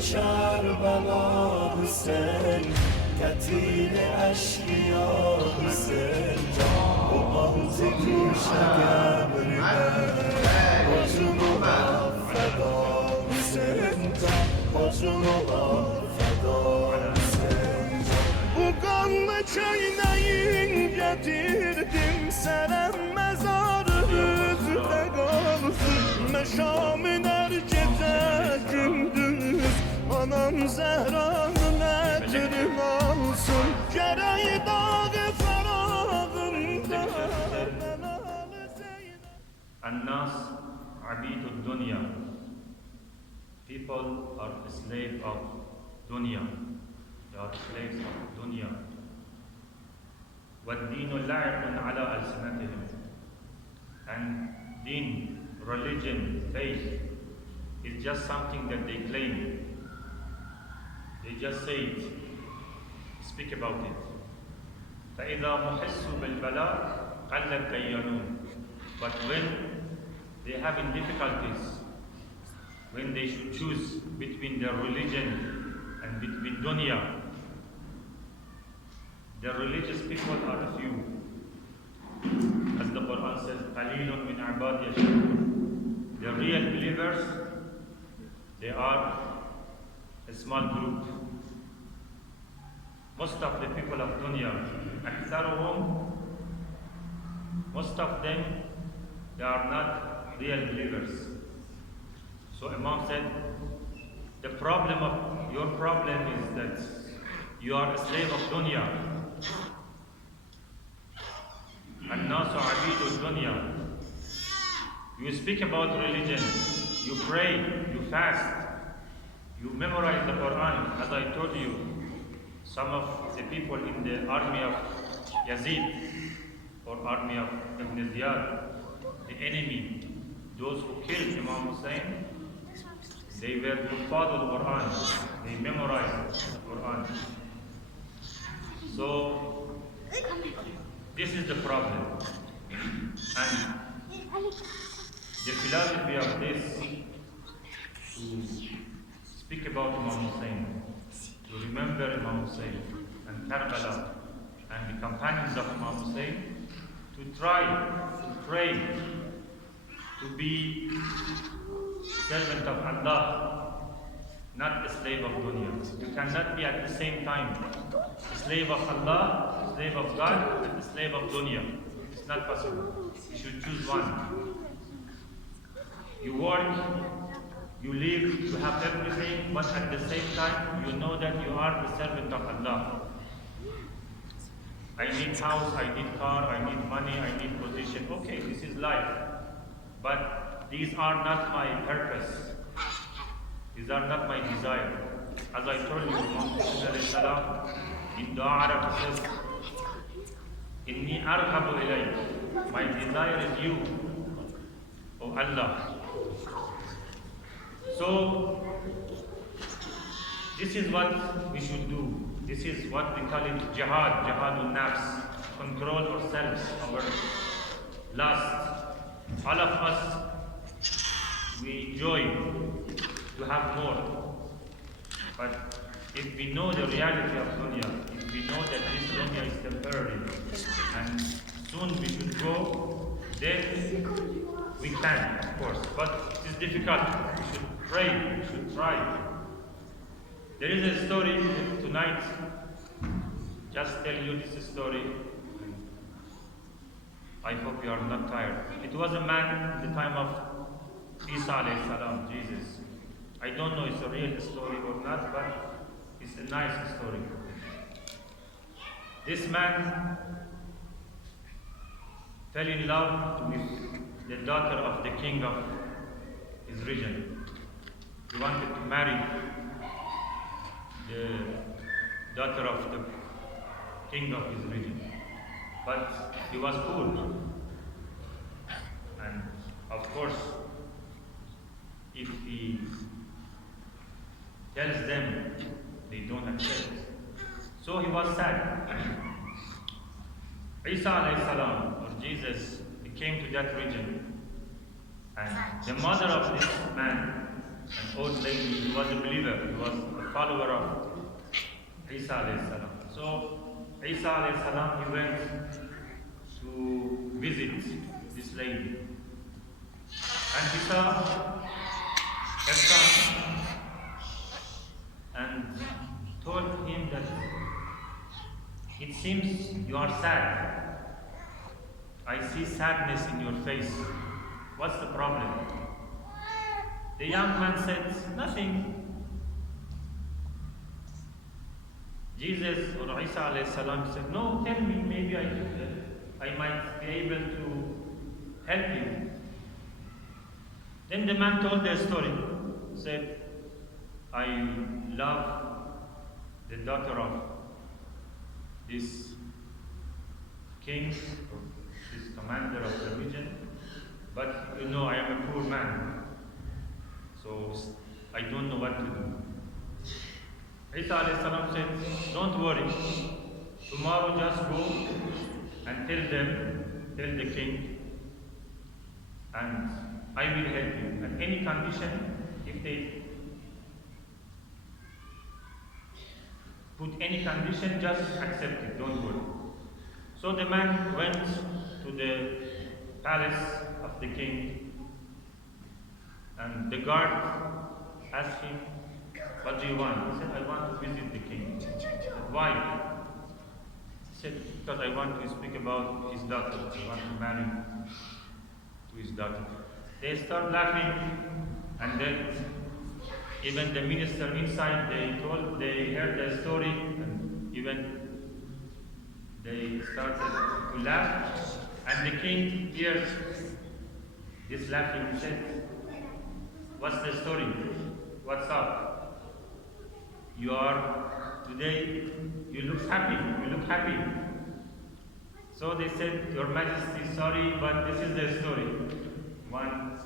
کربلا حسین کتیل اشقیا حسین با پیش قبر با فدا حسین با فدا حسین bu kanlı çaylayın getirdim serem mezarı üzüde kalsın meşamın her gece gündüz anam Zehra'nın etrin alsın gereği dağı ferağında الناس عبيد الدنيا. People are a slave of dunya. They are slaves of dunya. وَالدِّينُ لَعِبٌ عَلَى أَلْسِنَتِهِمْ. And deen, religion, faith is just something that they claim. They just say it, speak about it. فَإِذَا مُحِسُّوا بِالْبَلَاءِ قَلَّ الدَّيَّانُونَ. But when they have in difficulties, when they should choose between their religion and between dunya, the religious people are a few. As the Quran says, قَلِيلٌ مِنْ عِبَادِيَ الشَّكُورِ. The real believers, they are a small group. Most of the people of dunya, أَكْثَرُهُمْ, most of them, they are not real believers. So Imam said, the problem of your problem is that you are a slave of dunya. الناس عبيد الدنيا. You speak about religion, you pray, you fast, you memorize the Quran. As I told you, some of the people in the army of Yazid or army of Ibn Ziyad, the enemy, those who killed Imam Hussein, they were taught the Quran, they memorized the Quran. So, this is the problem. And the philosophy of this, to speak about Imam Hussein, to remember Imam Hussein and Karbala and the companions of Imam Hussein, to try to pray to be servant of Allah, not a slave of dunya. You cannot be at the same time a slave of Allah, a slave of God, and a slave of dunya. It's not possible. You should choose one. You work, you live, you have everything, but at the same time, you know that you are the servant of Allah. I need house, I need car, I need money, I need position. Okay, this is life. But these are not my purpose. These are not my desire. As I told you, Muhammad in Dua Arab says, Inni arhabu ilayk. My desire is you, O Allah. So, this is what we should do. This is what we call it jihad, jihadun nafs. Control ourselves, our lust. All of us, we enjoy to have more. But if we know the reality of dunya, if we know that this dunya is temporary and soon we should go, then we can, of course. But it is difficult. We should pray, we should try. There is a story tonight. Just tell you this story. I hope you are not tired. It was a man in the time of Isa alayhi salam, Jesus. I don't know if it's a real story or not, but it's a nice story. This man fell in love with the daughter of the king of his region. He wanted to marry the daughter of the king of his region. But he was poor. And of course, if he tells them, they don't accept. So he was sad. Isa alayhi salam, or Jesus, he came to that region. And the mother of this man an old lady. He was a believer. He was a follower of Isa alayhi salam. So Isa alayhi salam, he went to visit this lady, and he saw her son and told him that it seems you are sad. I see sadness in your face. What's the problem? The young man said, nothing. Jesus or Isa alayhi salam said, no, tell me, maybe I might be able to help you. Then the man told the story, said, I love the daughter of this king, this commander of the region, but you know I am a poor man, so I don't know what to do. Isa alayhi salam said, don't worry, tomorrow just go and tell the king, and I will help you. At any condition, if they put any condition, just accept it, don't worry. So the man went to the palace of the king, and the guard asked him, what do you want? He said, I want to visit the king. He said, why? He said, because I want to speak about his daughter. I want to marry to his daughter. They start laughing, and then even the minister inside, they heard the story, and even they started to laugh, and the king hears this laughing. He said, what's the story? What's up? You are, today, you look happy, So they said, Your Majesty, sorry, but this is the story. One,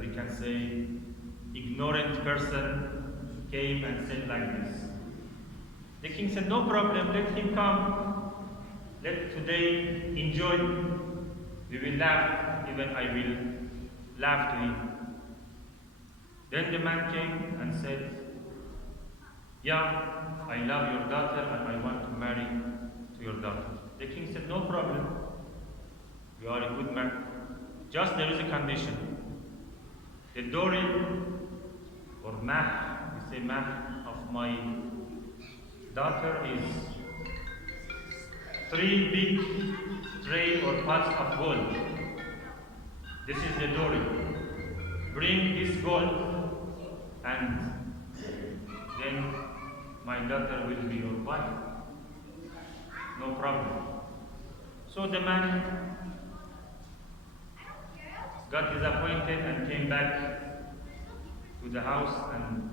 we can say, ignorant person came and said like this. The king said, no problem, let him come. Let today enjoy. We will laugh, even I will laugh to him. Then the man came and said, yeah, I love your daughter and I want to marry to your daughter. The king said, no problem. You are a good man. Just there is a condition. The dowry or mah, we say mah, of my daughter is 3 big tray or pots of gold. This is the dowry. Bring this gold and then my daughter will be your wife. No problem. So the man got disappointed and came back to the house and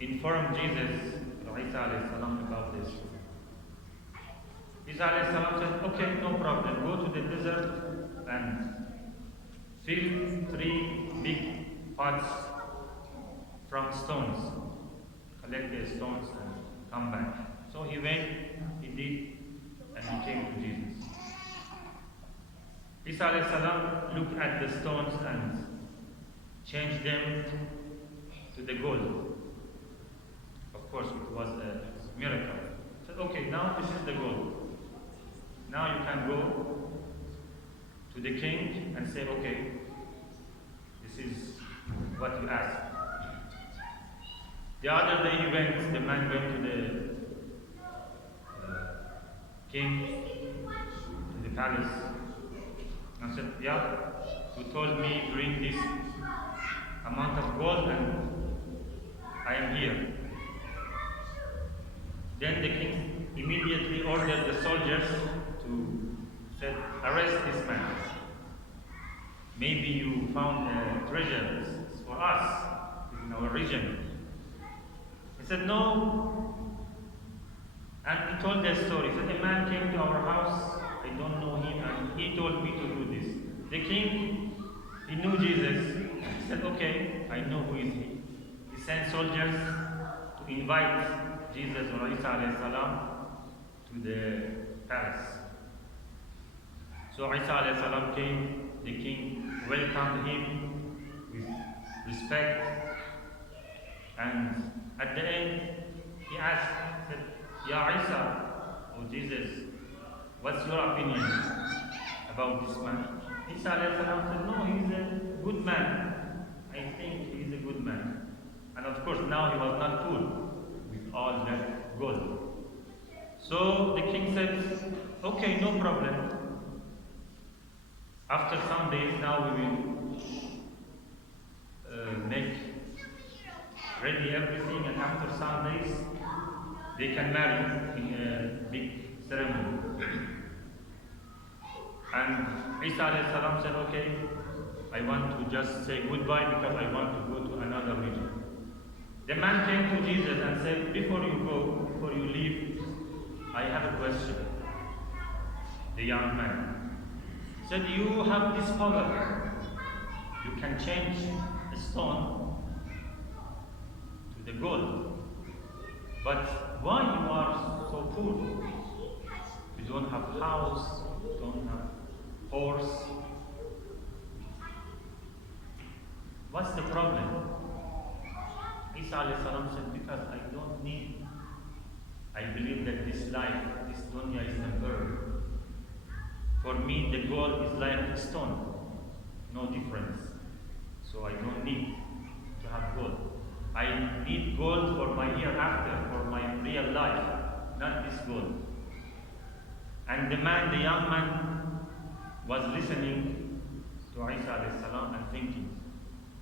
informed Jesus, Isa alayhi salam, about this. Isa alayhi salam said, okay, no problem, go to the desert and fill 3 big pots from stones. Collect the stones and come back. So he went, he did, and he came to Jesus. Isa alayhi salam looked at the stones and changed them to the gold. Of course, it was a miracle. He said, okay, now this is the gold. Now you can go to the king and say, okay, this is what you asked. The other day the man went to the king, to the palace, and said, yeah, you told me bring this amount of gold and I am here. Then the king immediately ordered the soldiers to say, arrest this man. Maybe you found a treasure for us in our region. He said, no. And he told their story. He said, a man came to our house, I don't know him, and he told me to do this. The king, he knew Jesus. He said, okay, I know who is he. He sent soldiers to invite Jesus or Isa alayhi salam to the palace. So Isa alayhi salam came, the king welcomed him with respect. And at the end, he asked, said, Ya Isa, oh Jesus, what's your opinion about this man? Isa alayhi salam said, no, he's a good man. I think he's a good man. And of course, now he was not poor with all that gold. So the king said, okay, no problem. After some days, now we will make ready everything, and after some days, they can marry in a big ceremony. And Isa alayhi salam said, okay, I want to just say goodbye because I want to go to another region. The man came to Jesus and said, before you go, before you leave, I have a question. The young man said, you have this power. You can change a stone to the gold. But why you are so poor? You don't have house, you don't have horse. What's the problem? Isa alayhi salam said, because I don't need. I believe that this life, this dunya is temporary. For me, the gold is like a stone, no difference. So I don't need to have gold. I need gold for my hereafter, for my real life, not this gold. And the young man was listening to Isa alayhi salam and thinking.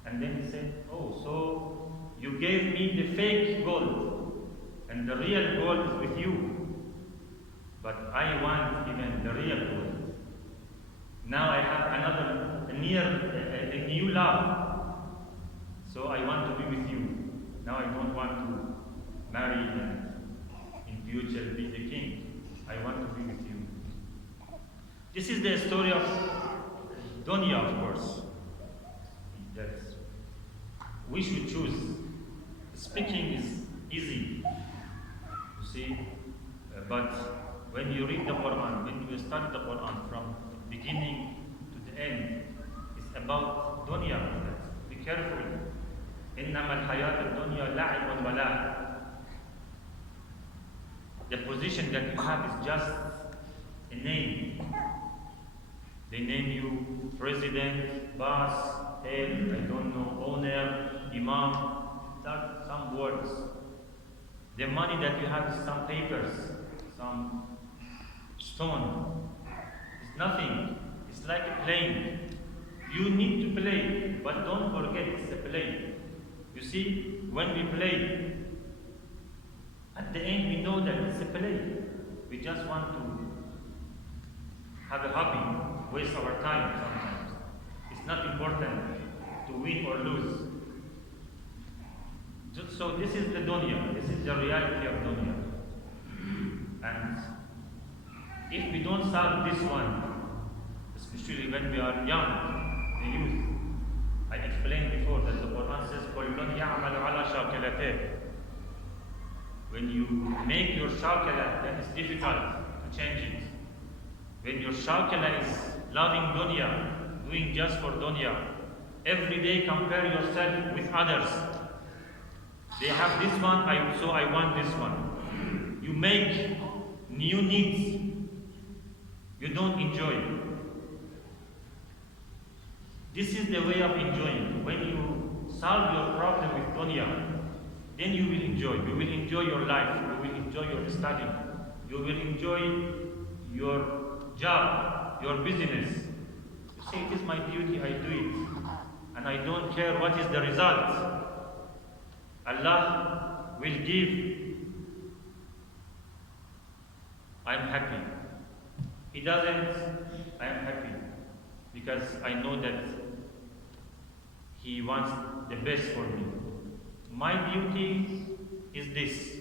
And then he said, oh, so you gave me the fake gold, and the real gold is with you. But I want even the real gold. Now I have a new love. So I want to be with you. Now I don't want to marry and in future be the king. I want to be with you. This is the story of dunya, of course. That we should choose. Speaking is easy, you see, but when you read the Quran, when you study the Quran from the beginning to the end, it's about dunya. Be careful. إنما الحياة الدنيا لعب ولاهب. The position that you have is just a name. They name you president, boss, head, I don't know, owner, imam, that's some words. The money that you have is some papers, some stone. It's nothing. It's like a plane. You need to play, but don't forget it's a plane. You see, when we play, at the end we know that it's a play. We just want to have a hobby, waste our time sometimes. It's not important to win or lose. So this is the dunya, this is the reality of dunya. And if we don't solve this one, especially when we are young, the youth, I explained before that the Quran says, كُلٌّ يَعْمَلُ عَلَى شَاكِلَتِهِ. When you make your shakila, then it's difficult to change it. When your shakila is loving dunya, doing just for dunya, every day compare yourself with others. They have this one, so I want this one. You make new needs. You don't enjoy. This is the way of enjoying. When you solve your problem with dunya, then you will enjoy. You will enjoy your life. You will enjoy your study. You will enjoy your job, your business. You say, it is my duty, I do it. And I don't care what is the result. Allah will give. I'm happy. He doesn't, I am happy. Because I know that He wants the best for me. My duty is this.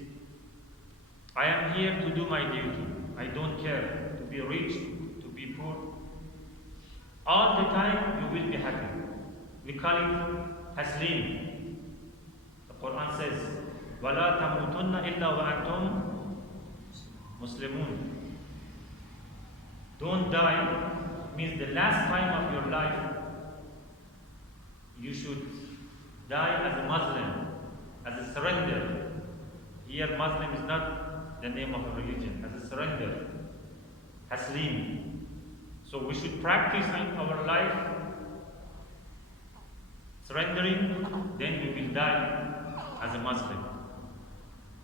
I am here to do my duty. I don't care to be rich, to be poor. All the time you will be happy. We call it taslim. The Quran says, وَلَا تَمُوتُنَّ إِلَّا وَأَنْتُمْ مُسْلِمُونَ. Don't die means the last time of your life you should die as a Muslim, as a surrender. Here Muslim is not the name of a religion, as a surrender, taslim. So we should practice in our life surrendering, then we will die as a Muslim.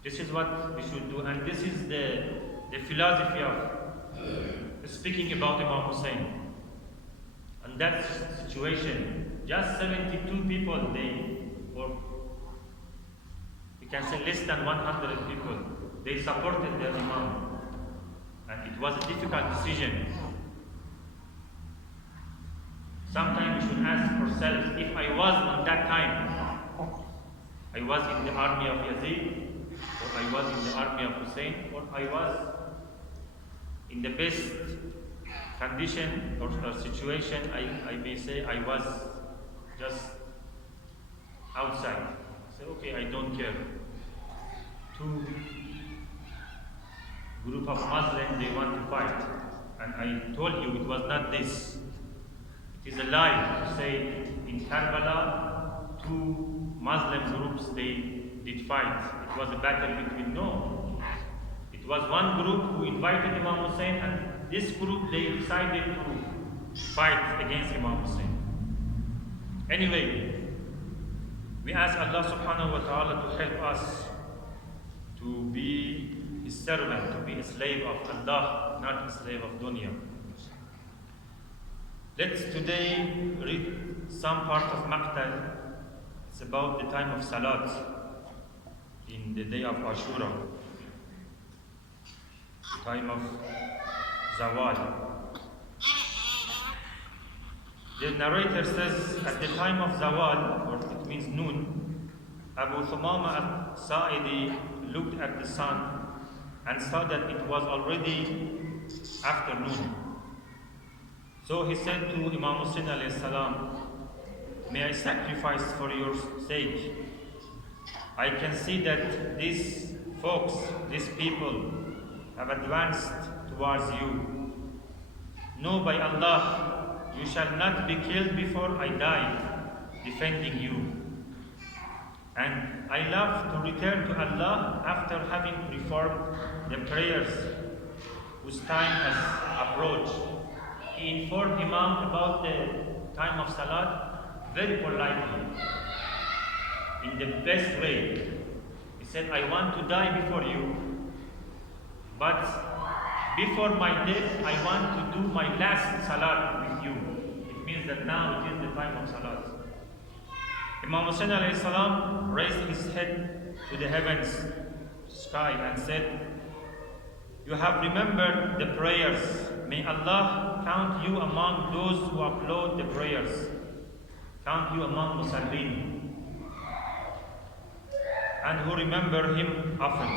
This is what we should do, and this is the philosophy of speaking about Imam Hussein. And that situation, just 72 people, or we can say less than 100 people, they supported their Imam. And it was a difficult decision. Sometimes we should ask ourselves, if I was on that time, I was in the army of Yazid, or I was in the army of Hussein, or I was in the best condition or situation, I may say I was just outside. Say, okay, I don't care. Two group of Muslims, they want to fight. And I told you it was not this. It is a lie to say in Karbala, two Muslim groups, they did fight. It was a battle between, no. It was one group who invited Imam Hussein, and this group, they decided to fight against Imam Hussein. Anyway, we ask Allah subhanahu wa ta'ala to help us to be His servant, to be a slave of Allah, not a slave of dunya. Let's today read some part of Maqtal. It's about the time of Salat in the day of Ashura, the time of Zawal. The narrator says, at the time of Zawal, or it means noon, Abu Thumama al-Sa'idi looked at the sun and saw that it was already afternoon. So he said to Imam Hussein alayhi salam, may I sacrifice for your sake? I can see that these folks, these people, have advanced towards you. No, by Allah, you shall not be killed before I die, defending you. And I love to return to Allah after having performed the prayers whose time has approached. He informed Imam about the time of Salat very politely, in the best way. He said, I want to die before you, but before my death, I want to do my last Salat with you. It means that now it is the time of Salat. Imam Hussein alayhi salam raised his head to the heavens, sky, and said, you have remembered the prayers. May Allah count you among those who upload the prayers. Count you among Musallin, and who remember him often.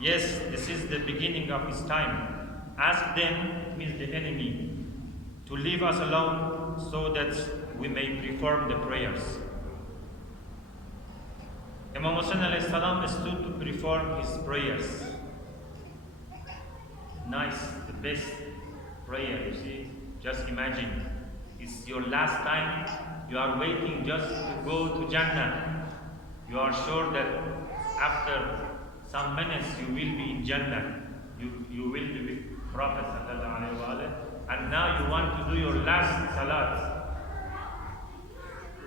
Yes, this is the beginning of his time. Ask them, it means the enemy, to leave us alone so that we may perform the prayers. Imam Hussein alayhi salam stood to perform his prayers. Nice, the best prayer, you see. Just imagine, it's your last time. You are waiting just to go to Jannah. You are sure that after some minutes you will be in Jannah. You will be with Prophet sallallahu alaihi wasallam, and now you want to do your last salat,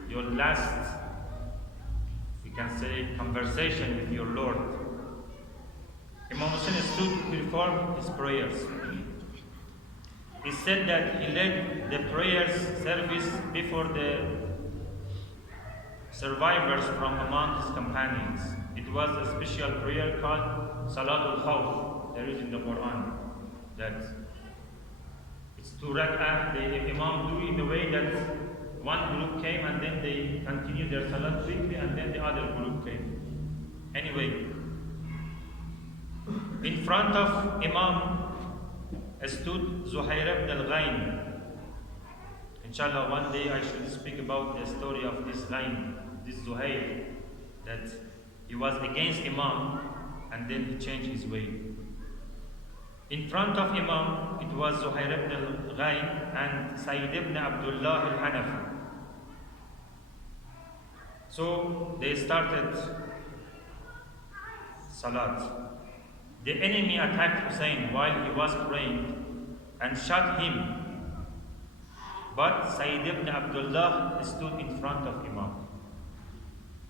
your last, we can say, conversation with your Lord. Imam Hussein stood to perform his prayers. He said that he led the prayers service before the survivors from among his companions. It was a special prayer called Salatul Khawf. There is in the Quran that it's 2 rak'ah. The Imam do in the way that one group came and then they continued their salat quickly, and then the other group came. Anyway, in front of Imam stood Zuhair ibn al-Ghain. Inshallah, one day I should speak about the story of this Ghain, this Zuhair, that he was against Imam and then he changed his way. In front of Imam, it was Zuhair ibn al-Ghain and Sayyid ibn Abdullah al-Hanafi. So they started Salat. The enemy attacked Hussein while he was praying and shot him. But Sayyid ibn Abdullah stood in front of Imam.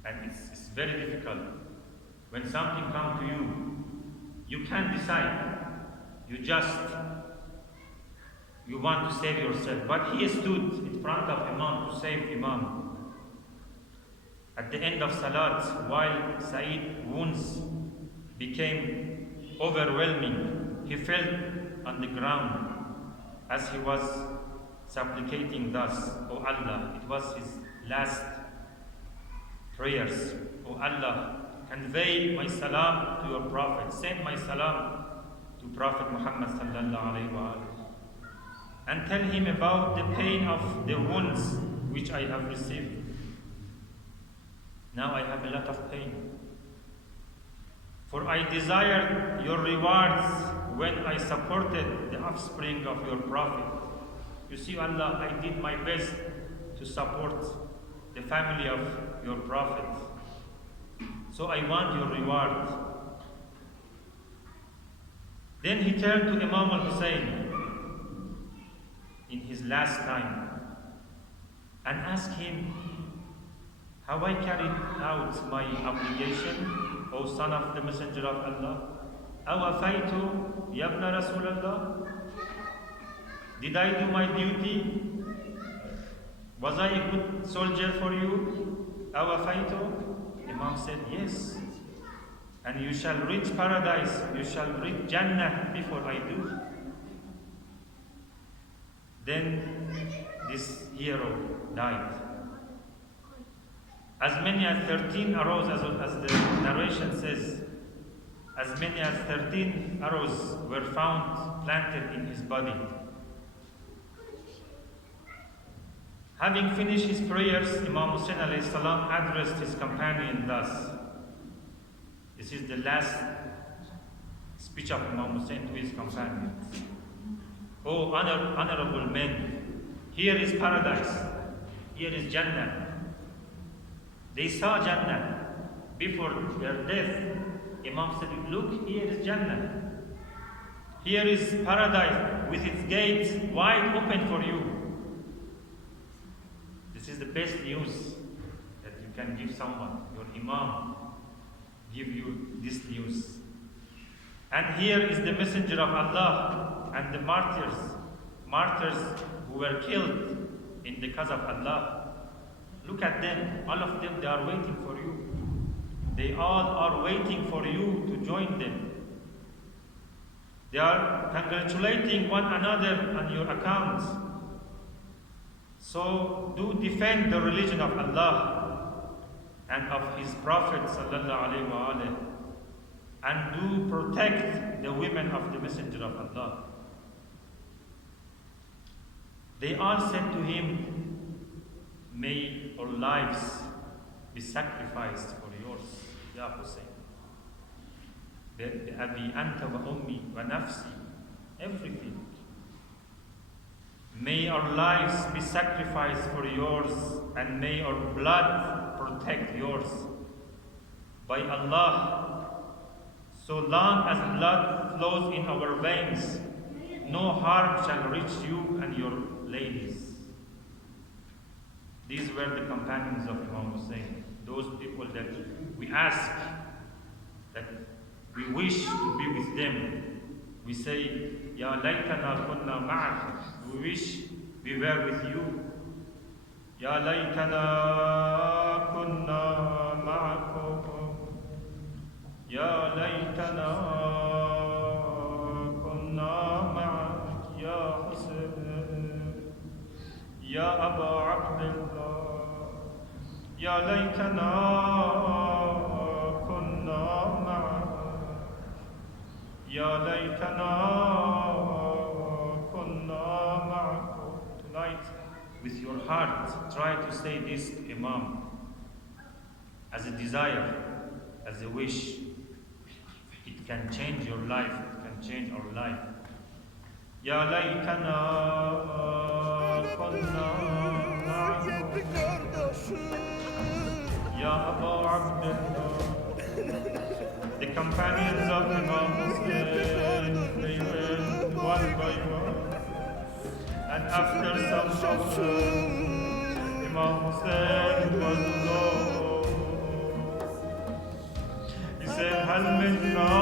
And it's very difficult. When something comes to you, you can't decide. You want to save yourself. But he stood in front of Imam to save Imam. At the end of Salat, while Sayyid's wounds became overwhelming, he fell on the ground as he was supplicating thus, "O Allah," it was his last prayers, "O Allah, convey my salam to your Prophet, send my salam to Prophet Muhammad sallallahu alayhi wa and tell him about the pain of the wounds which I have received. Now I have a lot of pain. For I desired your rewards when I supported the offspring of your Prophet. You see, Allah, I did my best to support the family of your Prophet. So I want your reward." Then he turned to Imam al-Hussein in his last time and asked him, "Have I carried out my obligation, O son of the Messenger of Allah? Awafaitu yabna Rasulallah? Did I do my duty? Was I a good soldier for you? Awafaitu?" Imam said, "Yes. And you shall reach paradise, you shall reach Jannah before I do." Then this hero died. As many as 13 arrows, as the narration says, as many as 13 arrows were found planted in his body. Having finished his prayers, Imam Hussein alayhi salam addressed his companion thus. This is the last speech of Imam Hussein to his companions. "O honorable men, here is paradise, here is Jannah." They saw Jannah before their death. Imam said, "Look, here is Jannah. Here is paradise with its gates wide open for you." This is the best news that you can give someone. Your Imam give you this news. And here is the Messenger of Allah and the martyrs who were killed in the cause of Allah. Look at them, all of them, they are waiting for you. They all are waiting for you to join them. They are congratulating one another on your account. So do defend the religion of Allah and of His Prophet sallallahu alaihi wasallam, and do protect the women of the Messenger of Allah. They all said to him, "May our lives be sacrificed for yours, Ya Hussein. Abi anta wa ummi wa nafsi," everything. May our lives be sacrificed for yours, and may our blood protect yours. By Allah, so long as blood flows in our veins, no harm shall reach you and your ladies. These were the companions of Imam Hussein, those people that we ask, that we wish to be with them. We say, "Ya laytana kunna ma'ak." We wish we were with you. "Ya laytana kunna ma'akum. Ya laytana kunna ma'ak. Ya Hussein. Ya Aba Abdullah. Ya laytana kunna ma'ak. Ya laytana kunna ma'akum." Tonight, with your heart, try to say this to Imam as a desire, as a wish. It can change your life, it can change our life. Ya laytana kunna ma'akum. Ya Ya Aba Abdullah. The companions of Imam Hussein, they went one by one. And after some hours, Imam Hussein was alone. He said, هل منا